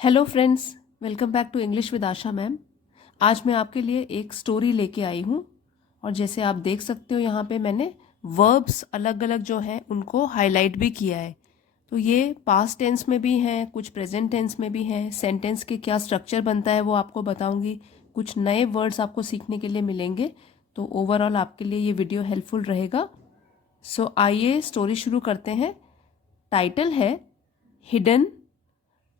Hello friends, welcome back to English with Asha ma'am. आज मैं आपके लिए एक स्टोरी लेके आई हूँ और जैसे आप देख सकते हो यहाँ पे मैंने वर्ब्स अलग अलग जो हैं उनको हाईलाइट भी किया है। तो ये पास्ट टेंस में भी हैं, कुछ प्रेजेंट टेंस में भी हैं। सेंटेंस के क्या स्ट्रक्चर बनता है वो आपको बताऊँगी। कुछ नए वर्ड्स आपको सीखने के लिए मिलेंगे। तो ओवरऑल आपके लिए ये वीडियो हेल्पफुल रहेगा। सो आइए स्टोरी शुरू करते हैं। टाइटल है हिडन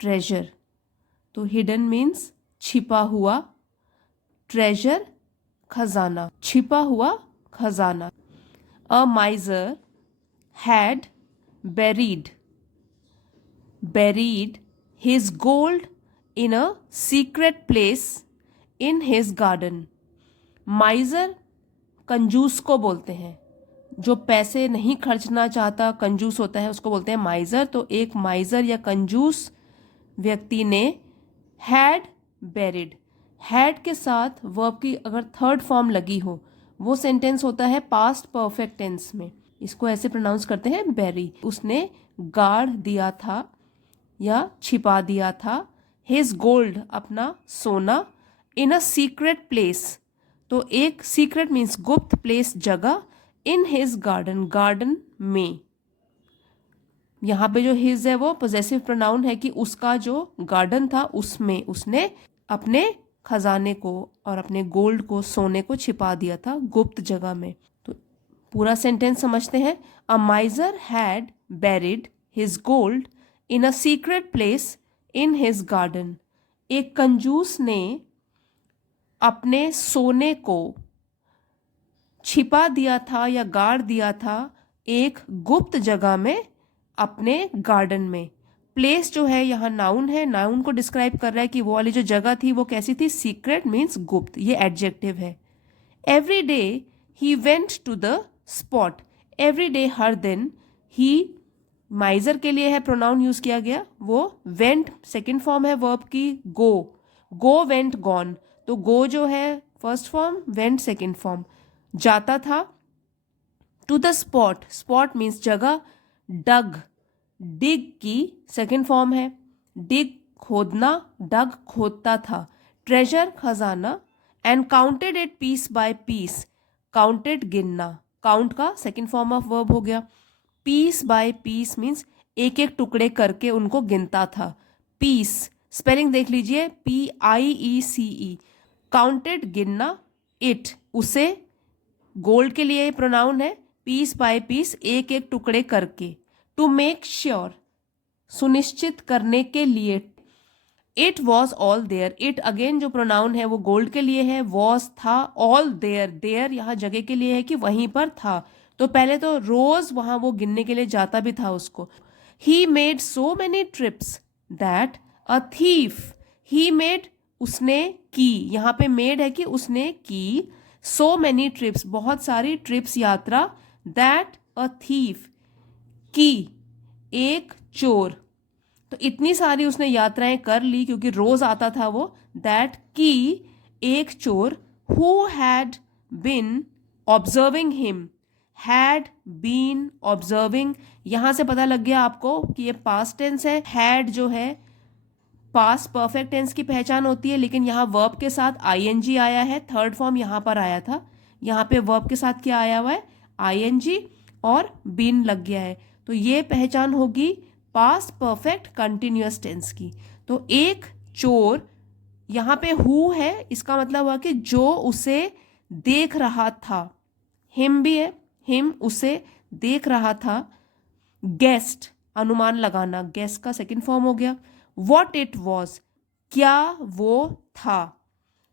ट्रेजर। तो हिडन मीन्स छिपा हुआ, ट्रेजर खजाना, छिपा हुआ खजाना। A miser had buried buried his gold in a secret place in his garden. Miser कंजूस को बोलते हैं, जो पैसे नहीं खर्चना चाहता, कंजूस होता है, उसको बोलते हैं माइजर। तो एक माइजर या कंजूस व्यक्ति ने हैड बेरिड, हैड के साथ वर्ब की अगर थर्ड फॉर्म लगी हो वो सेंटेंस होता है पास्ट परफेक्ट टेंस में। इसको ऐसे प्रोनाउंस करते हैं बेरी। उसने गाड़ दिया था या छिपा दिया था, हिज गोल्ड अपना सोना, इन अ सीक्रेट प्लेस। तो एक सीक्रेट मीन्स गुप्त, प्लेस जगह, इन हिज गार्डन, गार्डन में। यहाँ पे जो हिज है वो पोजेसिव प्रोनाउन है कि उसका जो गार्डन था उसमें उसने अपने खजाने को और अपने गोल्ड को, सोने को छिपा दिया था गुप्त जगह में। तो पूरा सेंटेंस समझते हैं। A miser had buried his gold in a secret place in his garden. एक कंजूस ने अपने सोने को छिपा दिया था या गाड़ दिया था एक गुप्त जगह में, अपने गार्डन में। प्लेस जो है यहाँ नाउन है, नाउन को डिस्क्राइब कर रहा है कि वो वाली जो जगह थी वो कैसी थी, सीक्रेट मीन्स गुप्त, ये एडजेक्टिव है। Every day he went to the spot, every day हर दिन, ही माइजर के लिए है प्रोनाउन यूज किया गया, वो वेंट सेकेंड फॉर्म है वर्ब की, गो, गो वेंट गॉन। तो गो जो है first form, went second form, जाता था। To the spot, spot means जगह, डग, डिग की सेकेंड फॉर्म है, डिग खोदना, डग खोदता था। ट्रेजर खजाना, and counted it piece by piece, counted गिनना, काउंट का सेकेंड फॉर्म ऑफ वर्ब हो गया। पीस बाय पीस मीन्स एक एक टुकड़े करके उनको गिनता था। पीस स्पेलिंग देख लीजिए, PIECE, काउंटेड गिनना, इट उसे, गोल्ड के लिए प्रोनाउन है, पीस बाय पीस एक एक टुकड़े करके। टू मेक श्योर सुनिश्चित करने के लिए। It was all there, it again जो प्रोनाउन है वो गोल्ड के लिए है, वॉज था, ऑल देयर, देयर यहाँ जगह के लिए है कि वहीं पर था। तो पहले तो रोज वहां वो गिनने के लिए जाता भी था उसको। ही made so many trips that a thief, he made उसने की, यहाँ पे मेड है कि उसने की, सो मेनी ट्रिप्स बहुत सारी ट्रिप्स यात्रा, दैट अ थीफ की एक चोर। तो इतनी सारी उसने यात्राएं कर ली क्योंकि रोज आता था वो, दैट की एक चोर, who had been observing him, had been observing, यहां से पता लग गया आपको कि ये पास्ट टेंस है। हैड जो है पास्ट परफेक्ट टेंस की पहचान होती है, लेकिन यहाँ वर्ब के साथ ING आया है, थर्ड फॉर्म यहाँ पर आया था। यहाँ पे वर्ब के साथ क्या आया हुआ है, ING और बीन लग गया है। तो ये पहचान होगी पास्ट परफेक्ट कंटिन्यूअस टेंस की। तो एक चोर, यहाँ पे हु है, इसका मतलब हुआ कि जो उसे देख रहा था, हिम भी है, हिम उसे देख रहा था। गेस्ट अनुमान लगाना, गेस्ट का सेकेंड फॉर्म हो गया। वॉट इट वॉज क्या वो था।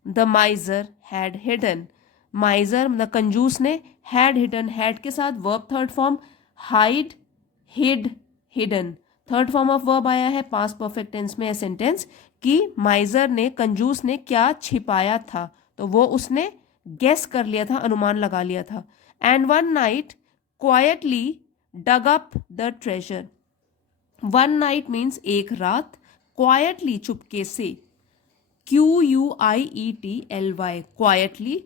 The miser had hidden, miser मतलब कंजूस ने, हैड हिडन, हैड के साथ verb third form, hide, hid, hidden, third form of verb आया है पास्ट परफेक्ट टेंस में सेंटेंस कि माइजर ने, कंजूस ने क्या छिपाया था, तो वो उसने गेस कर लिया था, अनुमान लगा लिया था। And one night quietly dug up the treasure, one night means एक रात, क्वाइटली चुपके से, QUIETLY क्वाइटली,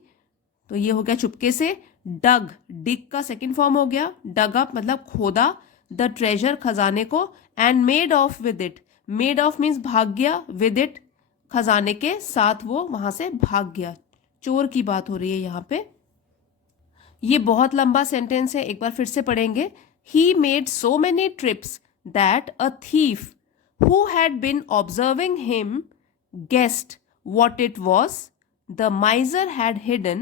तो ये हो गया चुपके से। डग, डिग का सेकेंड फॉर्म हो गया, डग अप मतलब खोदा, द ट्रेजर खजाने को, and made of with it, made of means भाग गया, विद इट खजाने के साथ वो वहां से भाग गया। चोर की बात हो रही है यहाँ पे। ये बहुत लंबा सेंटेंस है, एक बार फिर से पढ़ेंगे। He made so many trips that a thief who had been observing him guessed what it was the miser had hidden,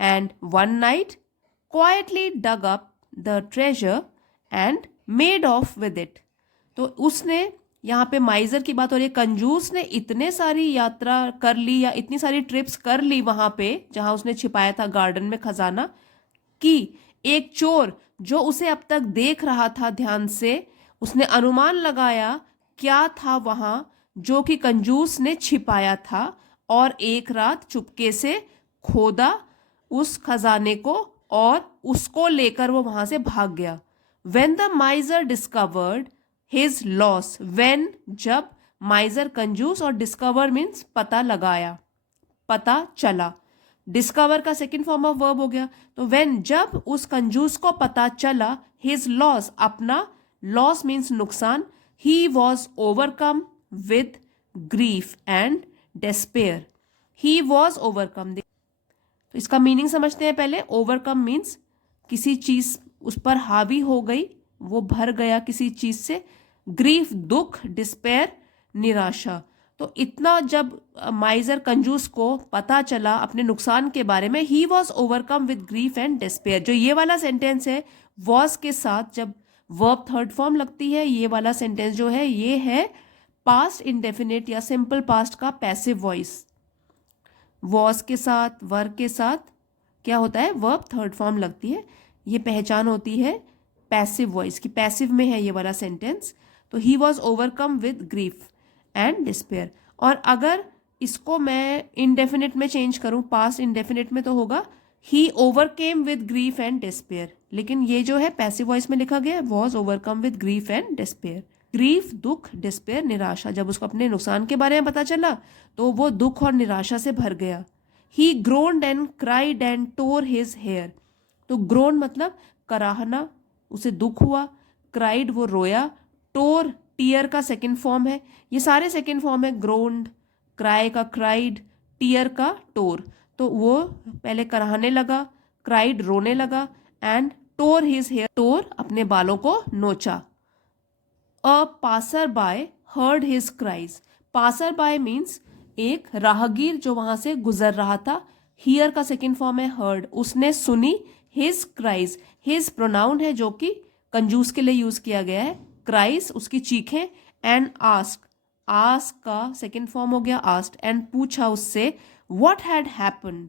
and one night quietly dug up the treasure and made off with it। तो उसने, यहाँ पे माइजर की बात हो रही है, कंजूस ने इतने सारी यात्रा कर ली या इतनी सारी ट्रिप्स कर ली वहां पे जहां उसने छिपाया था गार्डन में खजाना, कि एक चोर जो उसे अब तक देख रहा था ध्यान से, उसने अनुमान लगाया क्या था वहां जो कि कंजूस ने छिपाया था, और एक रात चुपके से खोदा उस खजाने को और उसको लेकर वो वहां से भाग गया। When the miser discovered his loss, when जब, माइजर कंजूस, और डिस्कवर मीन्स पता लगाया, पता चला। डिस्कवर का सेकेंड फॉर्म ऑफ वर्ब हो गया। तो when जब उस कंजूस को पता चला, his loss अपना, लॉस मीन्स नुकसान, he was overcome with grief and despair। he was overcome। तो इसका मीनिंग समझते हैं पहले। ओवरकम मीन्स किसी चीज उस पर हावी हो गई, वो भर गया किसी चीज से। ग्रीफ दुख, डिस्पेयर निराशा। तो इतना जब माइजर कंजूस को पता चला अपने नुकसान के बारे में, he was overcome with grief and despair. जो ये वाला सेंटेंस है, वॉज के साथ जब वर्ब थर्ड फॉर्म लगती है, ये वाला सेंटेंस जो है ये है पास्ट इंडेफिनिट या सिंपल पास्ट का पैसिव वॉइस। वॉज के साथ, वर्ब के साथ क्या होता है, वर्ब थर्ड फॉर्म लगती है। ये पहचान होती है पैसिव वॉइस की, पैसिव में है ये वाला सेंटेंस। तो he was overcome with grief and despair. और अगर इसको मैं इंडेफिनिट में चेंज करूं, पास्ट इंडेफिनिट में, तो होगा he overcame with grief and despair. लेकिन ये जो है पैसिव वॉइस में लिखा गया है, was overcome with grief and despair. Grief दुख, डिस्पेयर निराशा। जब उसको अपने नुकसान के बारे में पता चला तो वो दुख और निराशा से भर गया। He groaned and cried and tore his hair. तो ग्रोन मतलब कराहना, उसे दुख हुआ। क्राइड वो रोया। टोर टीयर का सेकंड फॉर्म है। ये सारे सेकंड फॉर्म है, ग्रोन्ड, क्राई का क्राइड, टीयर का टोर। तो वो पहले कराहने लगा, क्राइड रोने लगा, and tore his hair, tore अपने बालों को नोचा। A passer by heard his cries. Passer by means एक राहगीर जो वहां से गुजर रहा था। हियर का सेकेंड फॉर्म है हर्ड, उसने सुनी। हिज क्राइज, हिज प्रोनाउन है जो कि कंजूस के लिए यूज किया गया है। क्राइज उसकी चीखें। एंड आस्क, आस्क का सेकेंड फॉर्म हो गया आस्क्ड, एंड पूछा उससे व्हाट हैड हैपेंड।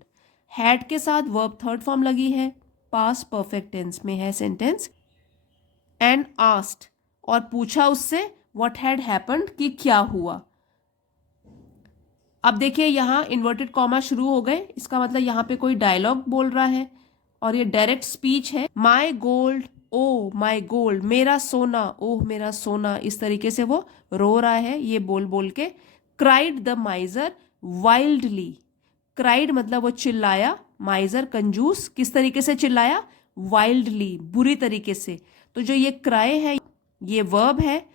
हैड के साथ वर्ब थर्ड फॉर्म लगी है, पास्ट परफेक्ट टेंस में है सेंटेंस। एंड आस्क्ड, और पूछा उससे व्हाट हैड हैपेंड, कि क्या हुआ। अब देखिए यहाँ इन्वर्टेड कॉमा शुरू हो गए, इसका मतलब यहाँ पे कोई डायलॉग बोल रहा है और ये डायरेक्ट स्पीच है। My gold, O my gold, मेरा सोना, ओह मेरा सोना, इस तरीके से वो रो रहा है ये बोल बोल के। Cried the माइजर wildly. क्राइड मतलब वो चिल्लाया, माइजर कंजूस किस तरीके से चिल्लाया, वाइल्डली, बुरी तरीके से। तो जो ये क्राई है ये वर्ब है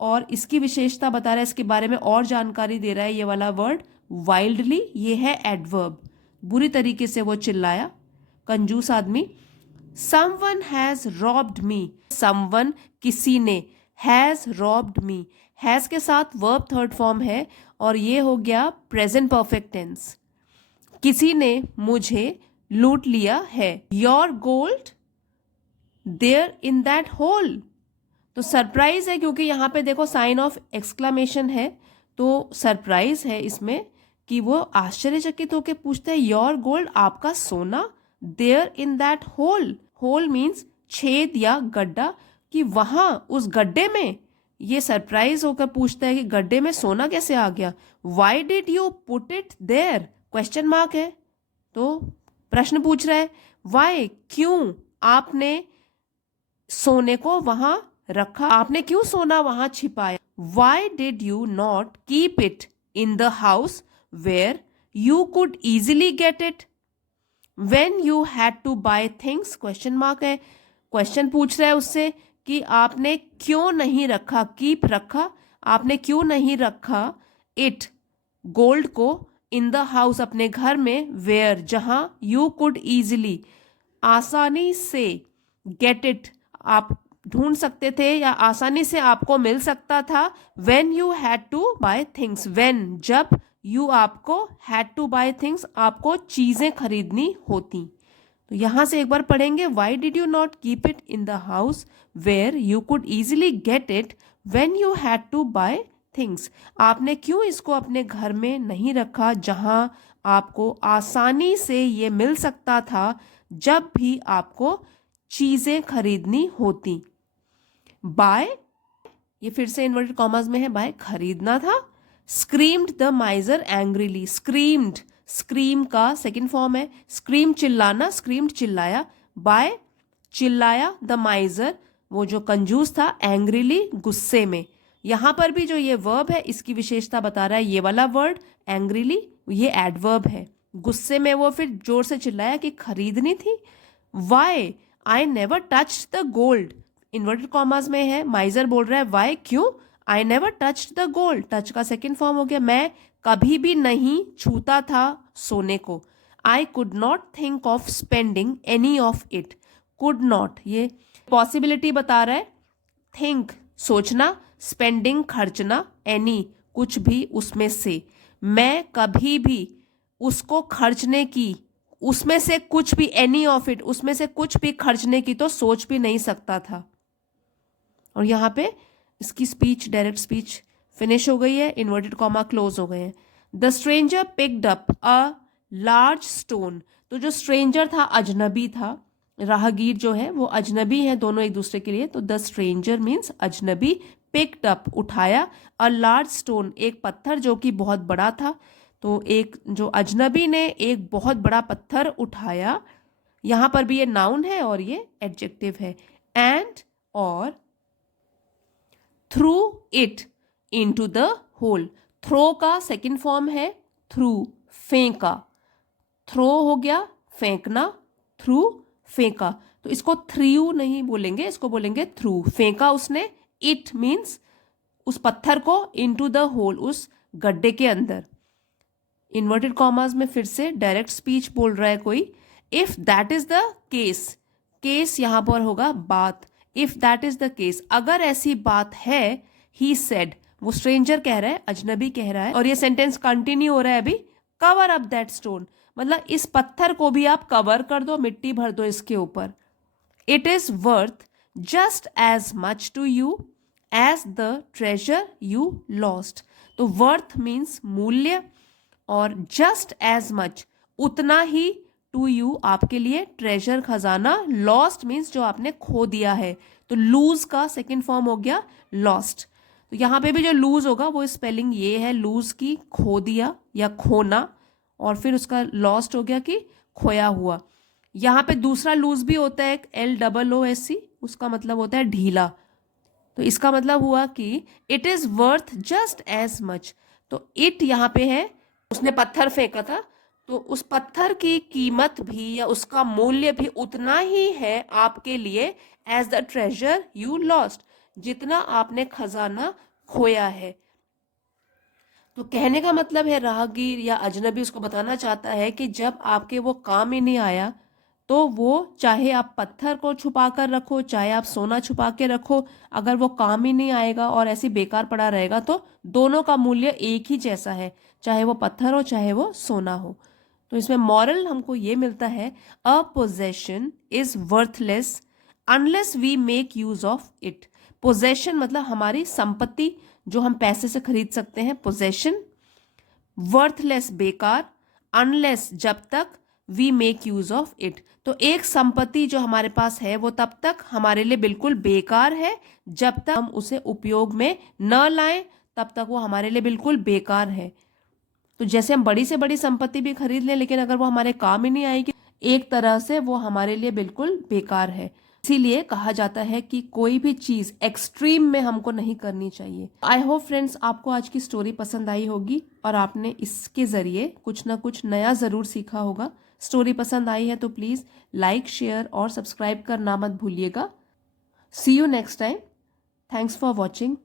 और इसकी विशेषता बता रहा है, इसके बारे में और जानकारी दे रहा है ये वाला वर्ड वाइल्डली, ये है एडवर्ब। बुरी तरीके से वो चिल्लाया कंजूस आदमी। Someone has robbed me, someone किसी ने, हैज रॉब्ड मी, हैज के साथ वर्ब थर्ड फॉर्म है और ये हो गया प्रेजेंट परफेक्ट टेंस। किसी ने मुझे लूट लिया है। Your gold there in that hole. तो सरप्राइज है क्योंकि यहाँ पे देखो साइन ऑफ एक्सक्लामेशन है, तो सरप्राइज है इसमें कि वो आश्चर्यचकित होकर पूछता है योर गोल्ड, आपका सोना, there in that hole. Hole means छेद या गड्ढा, कि वहां उस गड्ढे में। ये सरप्राइज होकर पूछता है कि गड्ढे में सोना कैसे आ गया। Why did you put it there, question mark है, तो प्रश्न पूछ रहा है। वाई, क्यों आपने सोने को वहां रखा, आपने क्यों सोना वहां छिपाया। Why did you not keep it in the house where you could easily get it when you had to buy things, question mark है। क्वेश्चन पूछ रहा है उससे कि आपने क्यों नहीं रखा, कीप रखा आपने क्यों नहीं रखा इट गोल्ड को इन द हाउस अपने घर में, वेयर जहां यू कुड ईजिली आसानी से, गेट इट आप ढूंढ सकते थे या आसानी से आपको मिल सकता था, when you had to buy things, when जब यू आपको हैड टू बाय थिंग्स आपको चीजें खरीदनी होती। तो यहां से एक बार पढ़ेंगे, why did you not keep it in the house where you could easily get it when you had to buy things, आपने क्यों इसको अपने घर में नहीं रखा जहां आपको आसानी से ये मिल सकता था जब भी आपको चीजें खरीदनी होती। बाय, ये फिर से इन्वर्टेड कॉमास में है, बाय खरीदना था। Screamed the माइजर angrily, screamed scream का सेकंड फॉर्म है, स्क्रीम चिल्लाना, स्क्रीम्ड चिल्लाया, बाय चिल्लाया द माइजर वो जो कंजूस था, एंग्रीली गुस्से में। यहां पर भी जो ये वर्ब है इसकी विशेषता बता रहा है, ये वाला वर्ड एंग्रीली ये एडवर्ब है, गुस्से में वो फिर जोर से चिल्लाया कि खरीदनी थी। Why I never touched the gold, inverted commas में है, माइजर बोल रहा है वाई क्यों, I never touched the gold, touch का सेकेंड फॉर्म हो गया, मैं कभी भी नहीं छूता था सोने को। I could not think of spending any of it, could not ये पॉसिबिलिटी बता रहा है, थिंक सोचना, स्पेंडिंग खर्चना, एनी कुछ भी उसमें से, मैं कभी भी उसको खर्चने की, उसमें से कुछ भी, एनी ऑफ इट उसमें से कुछ भी खर्चने की तो सोच भी नहीं सकता था। और यहाँ पे इसकी स्पीच, डायरेक्ट स्पीच फिनिश हो गई है, इन्वर्टेड कॉमा क्लोज हो गए हैं। The stranger picked up a large stone, तो जो स्ट्रेंजर था अजनबी था, राहगीर जो है वो अजनबी है दोनों एक दूसरे के लिए, तो द स्ट्रेंजर मीन्स अजनबी, पिक्ड अप उठाया, अ लार्ज स्टोन एक पत्थर जो कि बहुत बड़ा था, तो एक जो अजनबी ने एक बहुत बड़ा पत्थर उठाया, यहां पर भी ये नाउन है और ये एडजेक्टिव है, एंड और threw it into the hole, throw का सेकंड फॉर्म है थ्रू, फेंका, थ्रो हो गया फेंकना, थ्रू फेंका, तो इसको थ्रू नहीं बोलेंगे, इसको बोलेंगे थ्रू, फेंका उसने, इट मीन्स उस पत्थर को, इनटू द होल उस गड्ढे के अंदर। इन्वर्टेड कॉमास में फिर से डायरेक्ट स्पीच बोल रहा है कोई, if that is the case, case यहां पर होगा बात, if that is the case अगर ऐसी बात है, ही सेड वो स्ट्रेंजर कह रहा है, अजनबी कह रहा है, और ये सेंटेंस कंटिन्यू हो रहा है अभी, कवर अप दैट स्टोन, मतलब इस पत्थर को भी आप कवर कर दो, मिट्टी भर दो इसके ऊपर। It is worth just as much to you as the treasure you lost, तो वर्थ मीन्स मूल्य और जस्ट एज मच उतना ही, टू यू आपके लिए, ट्रेजर खजाना, लॉस्ट मीन्स जो आपने खो दिया है, तो लूज का सेकेंड फॉर्म हो गया लॉस्ट, तो यहां पे भी जो लूज होगा वो स्पेलिंग ये है लूज की, खो दिया या खोना, और फिर उसका लॉस्ट हो गया कि खोया हुआ। यहाँ पे दूसरा लूज भी होता है LOOSE, उसका मतलब होता है ढीला, तो इसका मतलब हुआ कि it is worth just as much, तो इट यहाँ पे है, उसने पत्थर फेंका था तो उस पत्थर की कीमत भी या उसका मूल्य भी उतना ही है आपके लिए, as the treasure you lost जितना आपने खजाना खोया है। तो कहने का मतलब है राहगीर या अजनबी उसको बताना चाहता है कि जब आपके वो काम ही नहीं आया, तो वो चाहे आप पत्थर को छुपा कर रखो, चाहे आप सोना छुपा के रखो, अगर वो काम ही नहीं आएगा और ऐसे बेकार पड़ा रहेगा तो दोनों का मूल्य एक ही जैसा है, चाहे वो पत्थर हो चाहे वो सोना हो। तो इसमें मॉरल हमको ये मिलता है, a possession is worthless unless we make use of it. Possession मतलब हमारी संपत्ति जो हम पैसे से खरीद सकते हैं, पोजेशन, वर्थलेस बेकार, अनलेस जब तक, we make use of it, तो एक संपत्ति जो हमारे पास है वो तब तक हमारे लिए बिल्कुल बेकार है जब तक हम उसे उपयोग में न लाएं, तब तक वो हमारे लिए बिल्कुल बेकार है। तो जैसे हम बड़ी से बड़ी संपत्ति भी खरीद लें लेकिन अगर वो हमारे काम ही नहीं आएगी, एक तरह से वो हमारे लिए बिल्कुल बेकार है। इसीलिए कहा जाता है कि कोई भी चीज एक्सट्रीम में हमको नहीं करनी चाहिए। आई होप फ्रेंड्स आपको आज की स्टोरी पसंद आई होगी और आपने इसके जरिए कुछ ना कुछ नया जरूर सीखा होगा। स्टोरी पसंद आई है तो प्लीज लाइक, शेयर और सब्सक्राइब करना मत भूलिएगा। See you next time. Thanks for watching.